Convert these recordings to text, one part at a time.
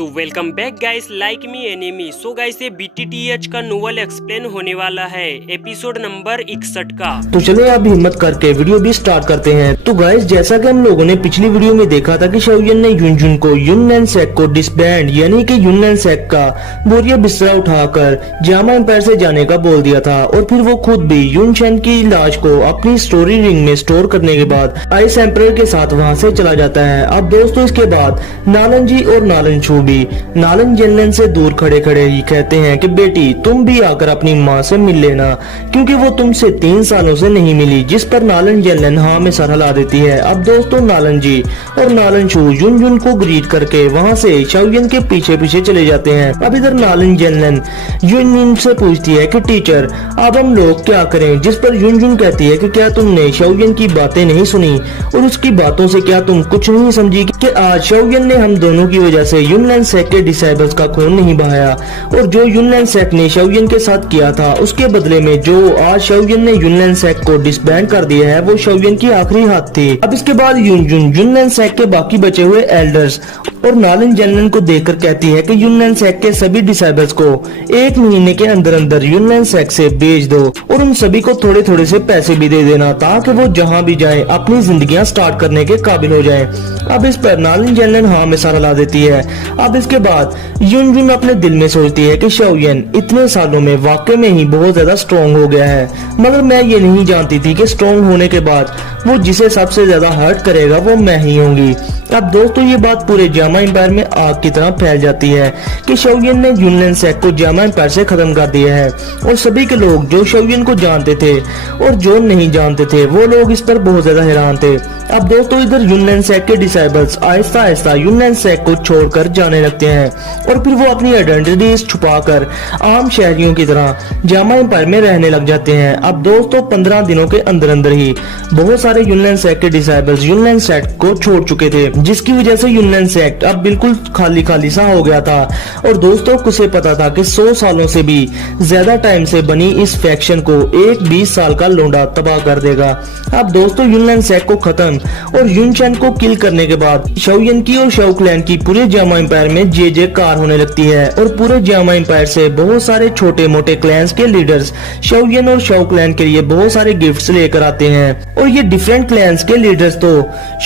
So welcome back guys, like me enemy. So guys, ये BTTH का novel explain होने वाला है एपिसोड नंबर 61 का। तो चलो आप हिम्मत करके वीडियो भी स्टार्ट करते हैं। तो गाइस, जैसा कि हम लोगों ने पिछली वीडियो में देखा था कि शाओयन ने युनजुन को युनलैंड सेक्ट को डिसबैंड यानी कि युनलैंड सेक्ट का बोरिया बिस्तरा उठाकर जामा एम्पायर से जाने का बोल दिया था और फिर वो खुद भी युनशेन की लाश को अपनी स्टोरी रिंग में स्टोर करने के बाद आइस एम्पायर के साथ वहाँ से चला जाता है। अब दोस्तों, इसके बाद नालन जी और नालन छू भी नालन जेनलन से दूर खड़े खड़े ही कहते हैं कि बेटी तुम भी आकर अपनी माँ से मिल लेना, क्योंकि वो तुमसे 3 सालों से नहीं मिली। जिस पर नालन जेनलन हाँ में सर हिला देती है। अब दोस्तों, नालन जी और नालन छू युनजुन को ग्रीट करके वहाँ से शाओयन के पीछे पीछे चले जाते हैं। अब इधर नालन जेनलन युनजुन से पूछती है कि टीचर अब हम लोग क्या करें, जिस पर युनजुन कहती है कि क्या तुमने शाओयन की बातें नहीं सुनी और उसकी बातों से क्या तुम कुछ नहीं समझी कि आज शाओयन ने हम दोनों की वजह से युनलैंड सेक्ट के डिसाइबल्स का खून नहीं बहाया और जो युनलैंड सेक्ट ने शाओयन के साथ किया था उसके बदले में जो आज शाओयन ने युनलैंड सेक्ट को डिसबैंड कर दिया है वो शाओयन की आखिरी हाथ थी। अब इसके बाद युनजुन युनलैंड सेक्ट के बाकी बचे हुए एल्डर्स और नालन जेनलन को देखकर कहती है कि युनलैंड सेक्ट के सभी डिसाइबल्स को 1 महीने के अंदर अंदर युनलैंड सेक्ट से भेज दो और उन सभी को थोड़े थोड़े से पैसे भी दे देना ताकि वो जहाँ भी जाएं अपनी जिंदगियां स्टार्ट करने के काबिल हो जाएं। अब इस पर नालन जेनलन हाँ में सारा ला देती है। अब इसके बाद युनजुन अपने दिल में सोचती है कि शाओयन इतने सालों में वाकई में ही बहुत ज्यादा स्ट्रॉन्ग हो गया है, मगर मैं ये नहीं जानती थी कि स्ट्रॉन्ग होने के बाद वो जिसे सबसे ज्यादा हर्ट करेगा वो मैं ही होंगी। अब दोस्तों, ये बात पूरे जामा एम्पायर में आग की तरह फैल जाती है कि शाओयन ने युनलैंड सेक्ट को जामा एम्पायर से खत्म कर दिया है और सभी के लोग जो शाओयन को जानते थे और जो नहीं जानते थे वो लोग इस पर बहुत ज्यादा हैरान थे। अब दोस्तों, इधर युनलैंड सेक्ट के डिसाइबल्स आहिस्ता आहिस्ता युनलैंड सेक्ट को छोड़कर जाने लगते हैं और फिर वो अपनी आइडेंटिटीज छुपाकर आम शहरियों की तरह जामा एम्पायर में रहने लग जाते हैं। अब दोस्तों, 15 दिनों के अंदर अंदर ही बहुत सारे युनलैंड सेक्ट के डिसाइबल्स युनलैंड सेक्ट को छोड़ चुके थे, जिसकी वजह से युनलैंड सेक्ट अब बिल्कुल खाली खाली सा हो गया था। और दोस्तों, उसे पता था कि 100 सालों से भी ज्यादा टाइम से बनी इस फैक्शन को एक 20 साल का लोंडा तबाह कर देगा। अब दोस्तों, युनलैंड सेक्ट को खत्म और युनशेन को किल करने के बाद शाओयन की और शाओ क्लैन की पूरे जामा एम्पायर में जे कार होने लगती है और पूरे जामा एम्पायर से बहुत सारे छोटे मोटे क्लैंस के लीडर्स शाओयन और शाओ क्लैन के लिए बहुत सारे गिफ्ट्स लेकर आते हैं। और ये डिफरेंट क्लैंस के लीडर्स तो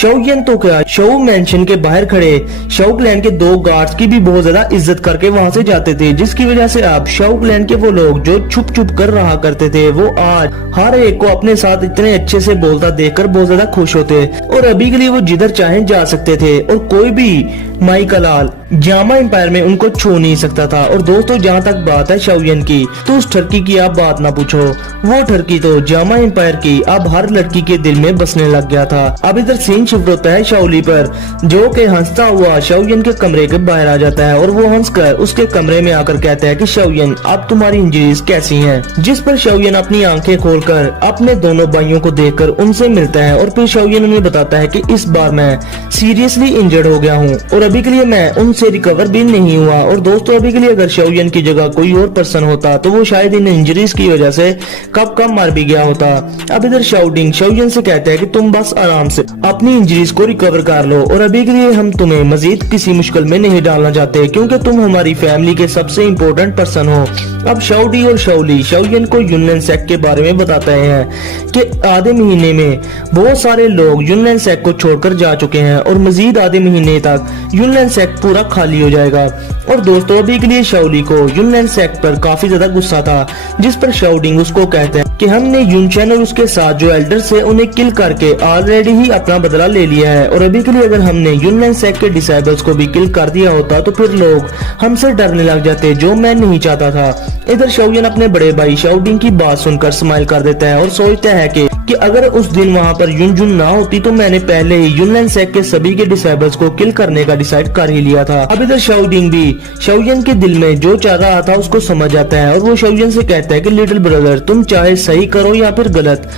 शाओयन तो क्या शाओ मैंशन के बाहर खड़े शाओ क्लैन के 2 गार्ड्स की भी बहुत ज्यादा इज्जत करके वहाँ से जाते थे, जिसकी वजह से अब शाओ क्लैन के वो लोग जो छुप छुप कर रहा करते थे वो आज हर एक को अपने साथ इतने अच्छे से बोलता देखकर बहुत ज्यादा खुश होते और अभी के लिए वो जिधर चाहे जा सकते थे और कोई भी माई का लाल जामा एम्पायर में उनको छू नहीं सकता था। और दोस्तों, जहाँ तक बात है शाओयन की, तो उस ठरकी की आप बात ना पूछो। वो ठरकी तो जामा एम्पायर की अब हर लड़की के दिल में बसने लग गया था। अब इधर सीन शिफ्ट होता है शाओली पर, जो के हंसता हुआ शाओयन के कमरे के बाहर आ जाता है और वो हंसकर उसके कमरे में आकर कहता है कि शाओयन अब तुम्हारी इंजरीज कैसी हैं? जिस पर शाओयन अपनी आंखें खोलकर अपने दोनों भाइयों को देखकर उनसे मिलता है और फिर शाओयन उन्हें बताता है कि इस बार मैं सीरियसली इंजर्ड हो गया हूँ और अभी के लिए मैं उनसे रिकवर भी नहीं हुआ। और दोस्तों, अभी के लिए अगर शाओयन की जगह कोई और पर्सन होता तो वो शायद इन इंजरीज की वजह से कब कब मर भी गया होता। अब इधर शाओडिंग शाओयन से कहता है कि तुम बस आराम से अपनी इंजरीज को रिकवर कर लो और अभी के लिए हम तुम्हें मजीद किसी मुश्किल में नहीं डालना चाहते, क्योंकि तुम हमारी फैमिली के सबसे इम्पोर्टेंट पर्सन हो। अब शाओडी और शाओली शाओयन को युनलैंड सेक्ट के बारे में बताते हैं कि आधे महीने में बहुत सारे लोग युनलैंड सेक्ट को छोड़कर जा चुके हैं और मजीद आधे महीने तक युनलैंड सेक्ट पूरा खाली हो जाएगा। और दोस्तों, अभी के लिए शाओली को युनलैंड सेक्ट पर काफी ज्यादा गुस्सा था, जिस पर शाओडिंग उसको कहते हैं कि हमने युनशेन और उसके साथ जो एल्डर्स है उन्हें किल करके ऑलरेडी ही अपना बदला ले लिया है और अभी के लिए अगर हमने युनलैंड सेक्ट के डिसाइबल्स को भी किल कर दिया होता तो फिर लोग हमसे डरने लग जाते, जो मैं नहीं चाहता था। इधर शाओयन अपने बड़े भाई शाओडिंग की बात सुनकर स्माइल कर देता है और सोचता है कि अगर उस दिन वहाँ पर युनजुन ना होती तो मैंने पहले ही युनलैंड सेक्ट के सभी के डिसाइबल्स को किल करने का डिसाइड कर ही लिया था। अब इधर शाओडिंग भी शाओयन के दिल में जो चाह रहा था उसको समझ आता है और वो शाओयन से कहता है कि लिटिल ब्रदर तुम चाहे सही करो या फिर गलत,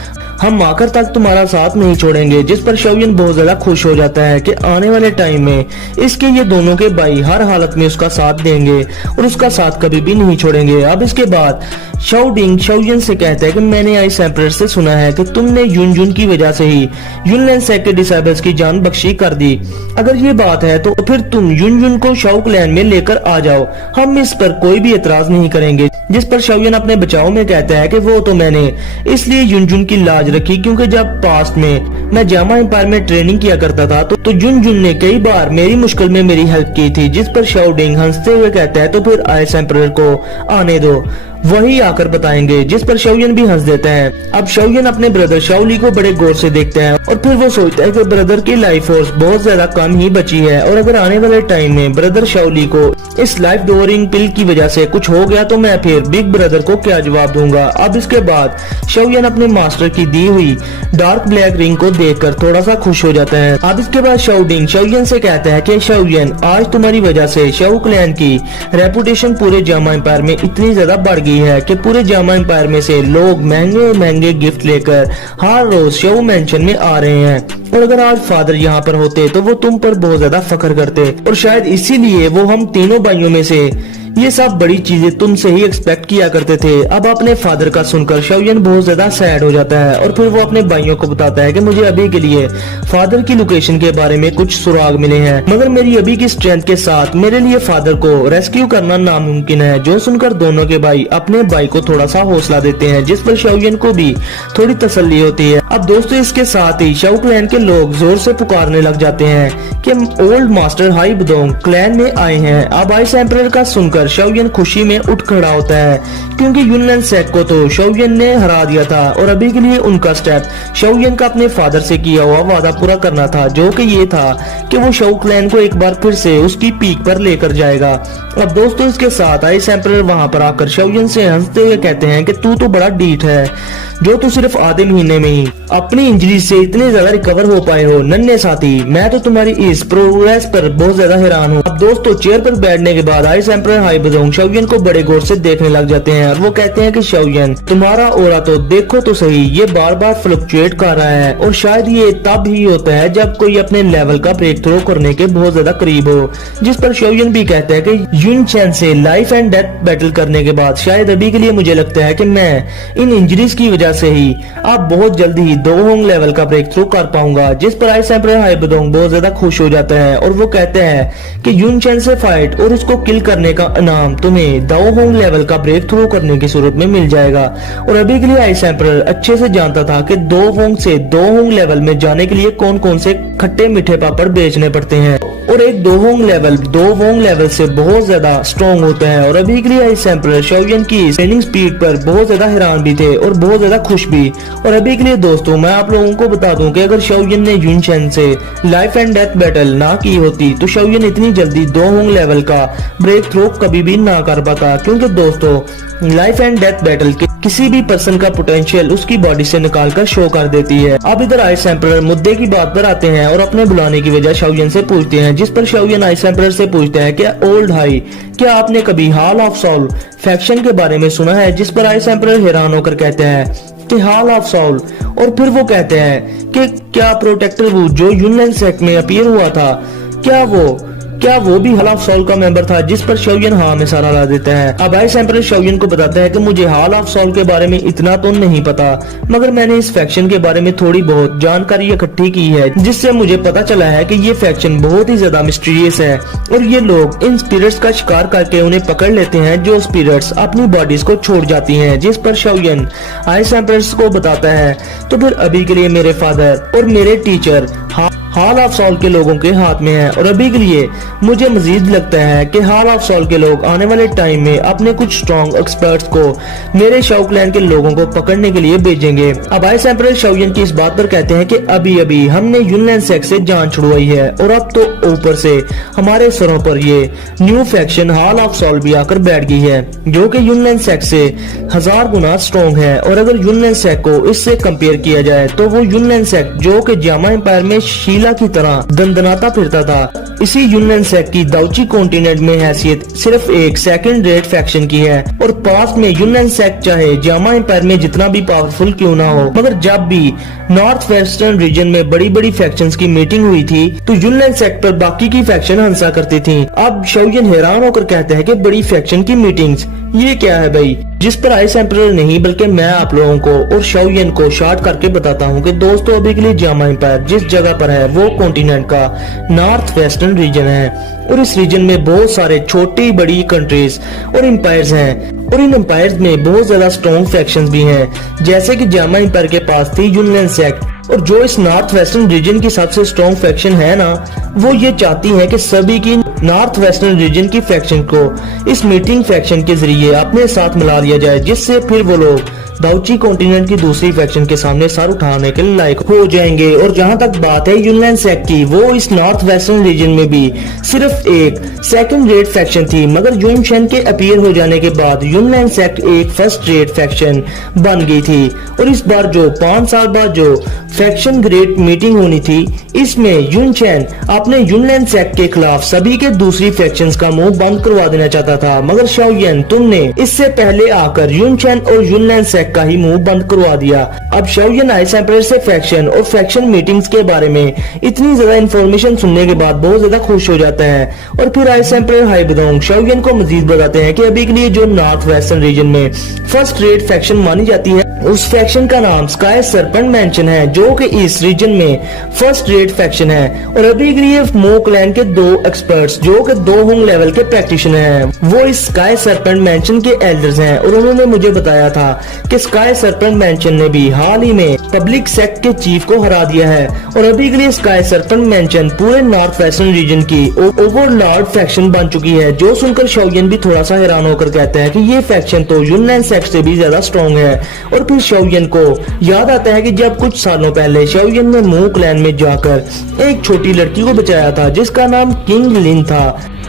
हम आकर तक तुम्हारा साथ नहीं छोड़ेंगे। जिस पर शाओयन बहुत ज्यादा खुश हो जाता है कि आने वाले टाइम में इसके ये दोनों के भाई हर हालत में उसका साथ देंगे और उसका साथ कभी भी नहीं छोड़ेंगे। अब इसके बाद शाओडिंग शाओयन से कहता है कि मैंने आइस एम्परर से सुना है कि तुमने युनजुन की वजह से ही युनलैंड सेक्ट के डिसेबल्स की जान बख्शी कर दी। अगर ये बात है तो फिर तुम युनजुन को शाओ क्लैन में लेकर आ जाओ, हम इस पर कोई भी एतराज नहीं करेंगे। जिस पर शाओयन अपने बचाव में कहता है कि वो तो मैंने इसलिए युनजुन की लाज रखी क्योंकि जब पास्ट में मैं जामा एम्पायर में ट्रेनिंग किया करता था तो युनजुन ने कई बार मेरी मुश्किल में मेरी हेल्प की थी। जिस पर शाओडिंग हंसते हुए कहता है तो फिर आइस एम्परर को आने दो, वही आकर बताएंगे। जिस पर शाओयन भी हंस देता है। अब शाओयन अपने ब्रदर शाओली को बड़े गौर से देखता है और फिर वो सोचता है कि ब्रदर की लाइफ फोर्स बहुत ज्यादा कम ही बची है और अगर आने वाले टाइम में ब्रदर शाओली को इस लाइफ डिवोरिंग पिल की वजह से कुछ हो गया तो मैं फिर बिग ब्रदर को क्या जवाब दूंगा। अब इसके बाद शाओयन अपने मास्टर की दी हुई डार्क ब्लैक रिंग को देखकर थोड़ा सा खुश हो जाता है। अब इसके बाद शाओडिंग शाओयन से कहता है कि शाओयन आज तुम्हारी वजह से शाओ क्लैन की रेपुटेशन पूरे जामा एम्पायर में इतनी ज्यादा बढ़ गई है कि पूरे जामा एम्पायर में से लोग महंगे महंगे गिफ्ट लेकर हर रोज शाओ मेंशन में आ रहे हैं और अगर आज फादर यहाँ पर होते तो वो तुम पर बहुत ज्यादा फख्र करते और शायद इसीलिए वो हम तीनों भाइयों में से ये सब बड़ी चीजें तुमसे ही एक्सपेक्ट किया करते थे। अब अपने फादर का सुनकर शाओयन बहुत ज्यादा सैड हो जाता है और फिर वो अपने भाइयों को बताता है कि मुझे अभी के लिए फादर की लोकेशन के बारे में कुछ सुराग मिले हैं, मगर मेरी अभी की स्ट्रेंथ के साथ मेरे लिए फादर को रेस्क्यू करना नामुमकिन है। जो सुनकर दोनों के भाई अपने भाई को थोड़ा सा हौसला देते हैं, जिस पर शाओयन को भी थोड़ी तसल्ली होती है। अब दोस्तों इसके साथ ही शाओ क्लैन के लोग जोर से पुकारने लग जाते हैं कि ओल्ड मास्टर हाई बदोंग क्लैन में आए हैं। अब आइस एम्परर का सुनकर शाओयन खुशी में उठ खड़ा होता है क्योंकि युनलैंड सेक्ट को तो शाओयन ने हरा दिया था और अभी के लिए उनका स्टेप शाओयन का अपने फादर से किया हुआ वादा पूरा करना था, जो कि ये था कि वो शाओ क्लैन को एक बार फिर से उसकी पीक पर लेकर जाएगा। अब दोस्तों इसके साथ आइस एम्परर वहां पर आकर शाओयन से हंसते हुए कहते हैं कि तू तो बड़ा डीठ है जो तू सिर्फ आधे महीने में ही अपनी इंजरी से इतने ज्यादा रिकवर हो पाए हो। नन्हे साथी, मैं तो तुम्हारी इस प्रोग्रेस पर बहुत ज्यादा हैरान हूँ। अब दोस्तों चेयर पर बैठने के बाद आइस एम्परर हाई बदोंग शाओयन को बड़े गौर से देखने लग जाते हैं और वो कहते हैं कि शाओयन तुम्हारा ओरा तो देखो तो सही, ये बार बार फ्लक्चुएट कर रहा है और शायद ये तब ही होता है जब कोई अपने लेवल का ब्रेक थ्रू करने के बहुत ज्यादा करीब हो। जिस पर शाओयन भी कहता है कि युन चैन से लाइफ एंड डेथ बैटल करने के बाद शायद अभी के लिए मुझे लगता है कि मैं इन इंजरीज की वजह से ही अब बहुत जल्दी ही दो होंग लेवल का ब्रेक थ्रू कर पाऊंगा। जिस पर आइस एम्परर हाई बदोंग बहुत ज्यादा खुश हो जाता है और वो कहते हैं कि युन चैन से फाइट और उसको किल करने का इनाम तुम्हें दो होंग लेवल का ब्रेक थ्रू करने की सूरत में मिल जाएगा। और अभी के लिए आइस एम्परर अच्छे से जानता था कि दो होंग से दो होंग लेवल में जाने के लिए कौन कौन से खट्टे मीठे पापड़ बेचने पड़ते हैं और एक दो होंग लेवल से बहुत ज्यादा स्ट्रॉन्ग होता है। और अभी के लिए आइस एम्परर शाओयन की ट्रेनिंग स्पीड पर बहुत ज्यादा हैरान भी थे और बहुत ज्यादा खुश भी। और अभी के लिए दोस्तों मैं आप लोगों को बता दूं कि अगर शाओयन ने युन चैन से लाइफ एंड डेथ बैटल ना की होती तो शाओयन इतनी जल्दी दो होंग लेवल का ब्रेक थ्रू कभी भी ना कर पाता, क्योंकि दोस्तों लाइफ एंड डेथ बैटल के किसी भी पर्सन का पोटेंशियल उसकी बॉडी से निकालकर शो कर देती है। अब इधर आइस एम्परर मुद्दे की बात पर आते हैं और अपने बुलाने की वजह शाओयन से पूछते हैं। जिस पर शाओयन आइस एम्परर से पूछते हैं कि ओल्ड हाई, क्या आपने कभी हॉल ऑफ सॉल फैक्शन के बारे में सुना है? जिस पर आइस एम्परर हैरान होकर कहते हैं कि हॉल ऑफ सॉल, और फिर वो कहते हैं कि क्या प्रोटेक्टर वू जो युनलैंड सेक्ट में अपीयर हुआ था क्या वो भी हॉल ऑफ सॉल का मेंबर था? जिस पर शाओयन हाँ में सारा ला देता है। अब आइस एम्परर शाओयन को बताता है कि मुझे हॉल ऑफ सॉल के बारे में इतना तो नहीं पता, मगर मैंने इस फैक्शन के बारे में थोड़ी बहुत जानकारी इकट्ठी की है, जिससे मुझे पता चला है कि ये फैक्शन बहुत ही ज्यादा मिस्टीरियस है और ये लोग इन स्पिरिट्स का शिकार करके उन्हें पकड़ लेते हैं, जो स्पिरिट्स अपनी बॉडीज को छोड़ जाती हैं। जिस पर शाओयन आइस एम्परर को बताता है तो फिर अभी के लिए मेरे फादर और मेरे टीचर हॉल ऑफ सॉल के लोगों के हाथ में है और अभी के लिए मुझे मजीद लगता है कि हॉल ऑफ सॉल के लोग आने वाले टाइम में अपने कुछ स्ट्रॉन्ग एक्सपर्ट्स को मेरे शाओ क्लैन के लोगों को पकड़ने के लिए भेजेंगे। अब आइस एम्परर शाओयन की इस बात पर कहते हैं कि अभी अभी हमने युनलैंड सेक्ट से जान छुड़वाई है और अब तो ऊपर से हमारे सरों पर ये न्यू फैक्शन हॉल ऑफ सॉल भी आकर बैठ गई है, जो कि युनलैंड सेक्ट से 1000 गुना स्ट्रॉन्ग है। और अगर युनलैंड सेक्ट को इससे कंपेयर किया जाए तो वो युनलैंड सेक्ट जो कि जामा एम्पायर में शीला गोरिल्ला की तरह दंदनाता फिरता था। इसी युननैन सेक्ट की दाउची कॉन्टिनेंट में हैसियत सिर्फ एक सेकंड रेट फैक्शन की है और पास में युननैन सेक्ट चाहे जामा एम्पायर में जितना भी पावरफुल क्यों ना हो, मगर जब भी नॉर्थ वेस्टर्न रीजन में बड़ी बड़ी फैक्शंस की मीटिंग हुई थी तो युननैन सेक्ट पर बाकी की फैक्शन हंसा करती थी। अब शाओयन हैरान होकर कहता है कि बड़ी फैक्शन की मीटिंग्स ये क्या है भाई, जिस पर आइस एम्परर नहीं बल्कि मैं आप लोगों को और शाओयन को शॉर्ट करके बताता हूँ कि दोस्तों अभी के लिए जामा एम्पायर जिस जगह पर है वो कॉन्टिनेंट का नॉर्थ वेस्टर्न रीजन है और इस रीजन में बहुत सारे छोटी बड़ी कंट्रीज और एम्पायर्स हैं और इन एम्पायर्स में बहुत ज्यादा स्ट्रॉन्ग फैक्शंस भी हैं। जैसे कि जामा एम्पायर के पास थी युननैन सेक्ट और जो इस नॉर्थ वेस्टर्न रीजन की सबसे स्ट्रॉन्ग फैक्शन है ना, वो ये चाहती है कि सभी की नॉर्थ वेस्टर्न रीजन की फैक्शन को इस मीटिंग फैक्शन के जरिए अपने साथ मिला लिया जाए, जिससे फिर वो लोग दाउची कॉन्टिनेंट की दूसरी फैक्शन के सामने सर उठाने के लायक हो जाएंगे। और जहां तक बात है युननैन सेक्ट की, वो इस नॉर्थ वेस्टर्न रीजन में भी सिर्फ एक सेकंड रेट फैक्शन थी, मगर युन शेन के अपीयर हो जाने के बाद युननैन सेक्ट एक फर्स्ट रेट फैक्शन बन गई थी। और इस बार जो 5 साल बाद जो फैक्शन ग्रेट मीटिंग होनी थी, इसमें युन शेन अपने युननैन सेक्ट के खिलाफ सभी के दूसरी फैक्शंस का मुंह बंद करवा देना चाहता था, मगर शाओयन तुमने इससे पहले आकर युन शेन और युननैन सेक्ट का ही मुंह बंद करवा दिया। अब शाओयन आइस एम्परर से फैक्शन और फैक्शन मीटिंग्स के बारे में इतनी ज्यादा इंफॉर्मेशन सुनने के बाद बहुत ज्यादा खुश हो जाता है और फिर आइस एम्परर हाइबदोंग शाओयन को मजीद बताते हैं कि अभी के लिए जो नॉर्थ वेस्टर्न रीजन में फर्स्ट रेट फैक्शन मानी जाती है, उस फैक्शन का नाम स्काई सरपेंट मैंशन है, जो कि इस रीजन में फर्स्ट रेट फैक्शन है। और अभी के लिए मो क्लैन के 2 एक्सपर्ट्स जो कि 2 होंग लेवल के प्रैक्टिशनर हैं, वो इस स्काई सरपेंट मैंशन के एल्डर्स हैं और उन्होंने मुझे बताया था कि स्काई सरपेंट मैंशन ने भी हाल ही में पब्लिक सेक्ट के चीफ को हरा दिया है और अभी के लिए स्काई सरपेंट मैंशन पूरे नॉर्थ वेस्टर्न रीजन की ओवरलॉर्ड फैक्शन बन चुकी है। जो सुनकर शाओयन भी थोड़ा सा हैरान होकर कहता है कि ये फैक्शन तो युननैन सेक्ट से भी ज्यादा स्ट्रॉन्ग है। और फिर शाओयन को याद आता है कि जब कुछ सालों पहले शाओयन ने मो क्लैन में जाकर एक छोटी लड़की को बचाया था जिसका नाम किंग लिन था।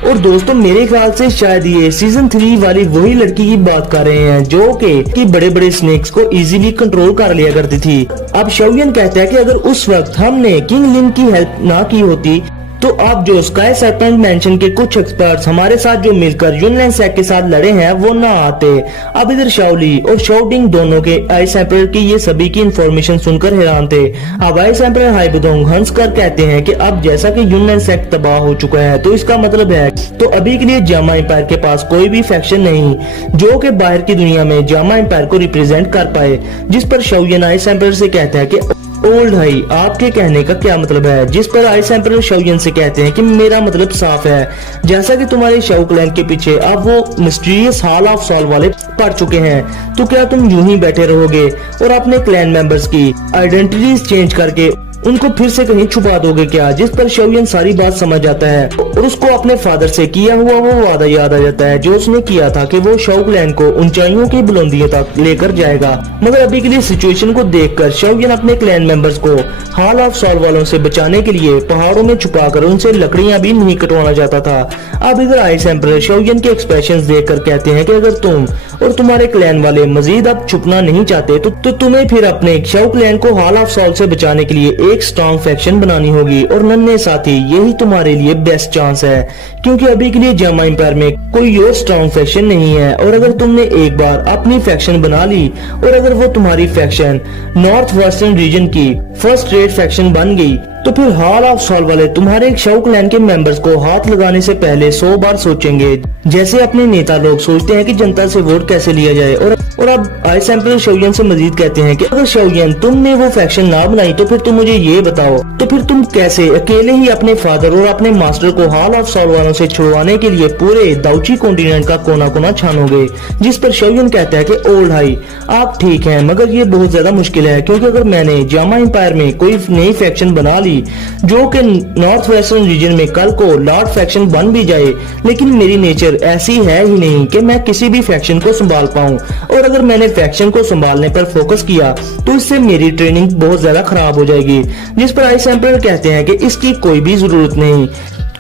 और दोस्तों मेरे ख्याल से शायद ये सीजन 3 वाली वही लड़की की बात कर रहे हैं जो कि बड़े बड़े स्नेक्स को इजीली कंट्रोल कर लिया करती थी। अब शाओयन कहता है कि अगर उस वक्त हमने किंग लिन की हेल्प ना की होती तो आप जो स्काई सरपेंट मैंशन के कुछ एक्सपर्ट्स हमारे साथ जो मिलकर युननैन सेक्ट के साथ लड़े हैं वो ना आते। अब इधर शाओली और शाओडिंग दोनों के आइस एम्परर की ये सभी की इंफॉर्मेशन सुनकर हैरान थे। अब आइस एम्परर हाइबदोंग हंस कर कहते हैं कि अब जैसा कि युननैन सेक्ट तबाह हो चुका है तो इसका मतलब है तो अभी के लिए जामा एम्पायर के पास कोई भी फैक्शन नहीं जो कि बाहर की दुनिया में जामा एम्पायर को रिप्रेजेंट कर पाए। जिस पर शाओयन आइस एम्परर से कहता है कि ओल्ड भाई आपके कहने का क्या मतलब है, जिस पर आइस एम्परर शाओयन से कहते हैं कि मेरा मतलब साफ है, जैसा कि तुम्हारे शाओ क्लैन के पीछे अब वो मिस्टीरियस हॉल ऑफ सॉल वाले पड़ चुके हैं, तो क्या तुम यूं ही बैठे रहोगे और अपने क्लैन मेंबर्स की आइडेंटिटीज चेंज करके उनको फिर से कहीं छुपा दोगे क्या। जिस पर शाओयन सारी बात समझ जाता है और उसको अपने फादर से किया हुआ वो वादा याद आ जाता है जो उसने किया था कि वो शाओ क्लैन को ऊंचाइयों की बुलंदियों तक लेकर जाएगा। मगर अभी के लिए सिचुएशन को देखकर शाओयन अपने क्लैन मेंबर्स को हॉल ऑफ सॉल वालों से बचाने के लिए पहाड़ों में छुपाकर उनसे लकड़ियां भी नहीं कटवाना चाहता था। अब इधर आइस एम्परर शाओयन के एक्सप्रेशंस देखकर कहते हैं कि अगर तुम और तुम्हारे क्लैन वाले मजीद अब छुपना नहीं चाहते तो तुम्हें फिर अपने शाओ क्लैन को हॉल ऑफ सॉल से बचाने के लिए एक स्ट्रॉन्ग फैक्शन बनानी होगी। और नन्हे साथी यही तुम्हारे लिए बेस्ट चांस है क्योंकि अभी के लिए जामा एम्पायर में कोई और स्ट्रॉन्ग फैक्शन नहीं है। और अगर तुमने एक बार अपनी फैक्शन बना ली और अगर वो तुम्हारी फैक्शन नॉर्थ वेस्टर्न रीजन की फर्स्ट रेट फैक्शन बन गई तो फिर हॉल ऑफ सॉल वाले तुम्हारे शाओ क्लैन के मेंबर्स को हाथ लगाने से पहले 100 बार सोचेंगे, जैसे अपने नेता लोग सोचते हैं कि जनता से वोट कैसे लिया जाए। और अब आइस एम्परर शाओयन से मजीद कहते हैं कि अगर शाओयन तुमने वो फैक्शन ना बनाई तो फिर तुम मुझे ये बताओ तो फिर तुम कैसे अकेले ही अपने फादर और अपने मास्टर को हॉल ऑफ सॉल वालों से छुड़वाने के लिए पूरे दाउची कॉन्टिनेंट का कोना कोना छानोगे। जिस पर शाओयन कहता है कि ओल्ड भाई आप ठीक हैं मगर ये बहुत ज्यादा मुश्किल है क्योंकि अगर मैंने जामा एम्पायर में कोई नई फैक्शन बना ली जो कि नॉर्थ वेस्टर्न रीजन में कल को लॉर्ड फैक्शन बन भी जाए, लेकिन मेरी नेचर ऐसी है ही नहीं कि मैं किसी भी फैक्शन को संभाल पाऊं। और अगर मैंने फैक्शन को संभालने पर फोकस किया तो इससे मेरी ट्रेनिंग बहुत ज्यादा खराब हो जाएगी। जिस पर आइस एम्परर कहते हैं कि इसकी कोई भी जरूरत नहीं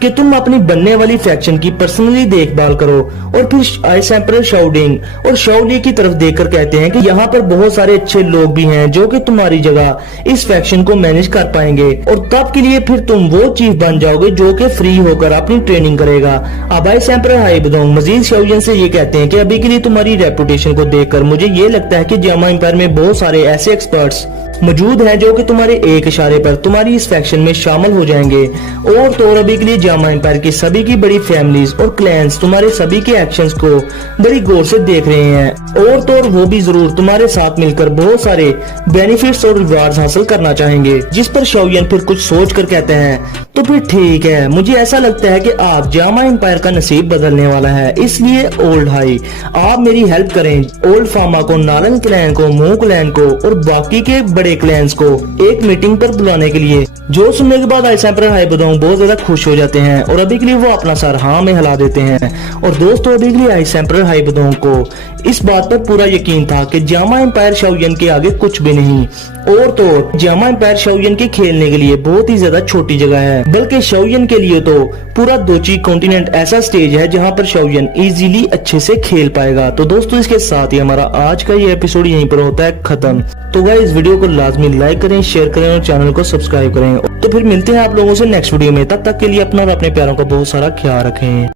कि तुम अपनी बनने वाली फैक्शन की पर्सनली देखभाल करो। और फिर आइस एम्परर शाओडिंग और शाओली की तरफ देखकर कहते हैं कि यहाँ पर बहुत सारे अच्छे लोग भी हैं जो कि तुम्हारी जगह इस फैक्शन को मैनेज कर पाएंगे, और तब के लिए फिर तुम वो चीफ बन जाओगे जो कि फ्री होकर अपनी ट्रेनिंग करेगा। अब आइस एम्परर हाई बदोंग मजीद शाओलियन से ये कहते हैं कि अभी के लिए तुम्हारी रेपुटेशन को देखकर मुझे ये लगता है कि जामा एम्पायर में बहुत सारे ऐसे एक्सपर्ट्स मौजूद हैं जो कि तुम्हारे एक इशारे पर तुम्हारी इस फैक्शन में शामिल हो जाएंगे। और तो और अभी के लिए जामा एम्पायर की सभी की बड़ी फैमिलीज और क्लैंस तुम्हारे सभी के एक्शंस को बड़ी गौर से देख रहे हैं, और तो और वो भी जरूर तुम्हारे साथ मिलकर बहुत सारे बेनिफिट्स और रिवार्ड्स हासिल करना चाहेंगे। जिस पर शाओलियन फिर कुछ सोच कर कहते हैं तो फिर ठीक है, मुझे ऐसा लगता है कि आप जामा एम्पायर का नसीब बदलने वाला है, इसलिए ओल्ड हाई आप मेरी हेल्प करें ओल्ड फार्मा को, नारंग क्लैन को, मू क्लैन को और बाकी के बड़े क्लैंस को एक मीटिंग पर बुलाने के लिए। जो सुनने के बाद आइस एम्परर हाई बदोंग बहुत ज्यादा खुश हो जाते हैं और अभी के लिए वो अपना सर हाँ में हिला देते हैं। और दोस्तों अभी के लिए आइस एम्परर हाई बदोंग को इस बात पर पूरा यकीन था कि जामा एम्पायर शाओलियन के आगे कुछ भी नहीं, और तो जामा एम्पायर शाओलियन के खेलने के लिए बहुत ही ज्यादा छोटी जगह है, बल्कि शाओलियन के लिए तो पूरा दोची कॉन्टिनेंट ऐसा स्टेज है जहां पर शाओलियन इजीली अच्छे से खेल पाएगा। तो दोस्तों इसके साथ ही हमारा आज का ये एपिसोड यहीं पर होता है खत्म। तो गाइस वीडियो को लाजमी लाइक करें, शेयर करें और चैनल को सब्सक्राइब करें। तो फिर मिलते हैं आप लोगों से नेक्स्ट वीडियो में, तब तक के लिए अपना और अपने प्यारों का बहुत सारा ख्याल रखें।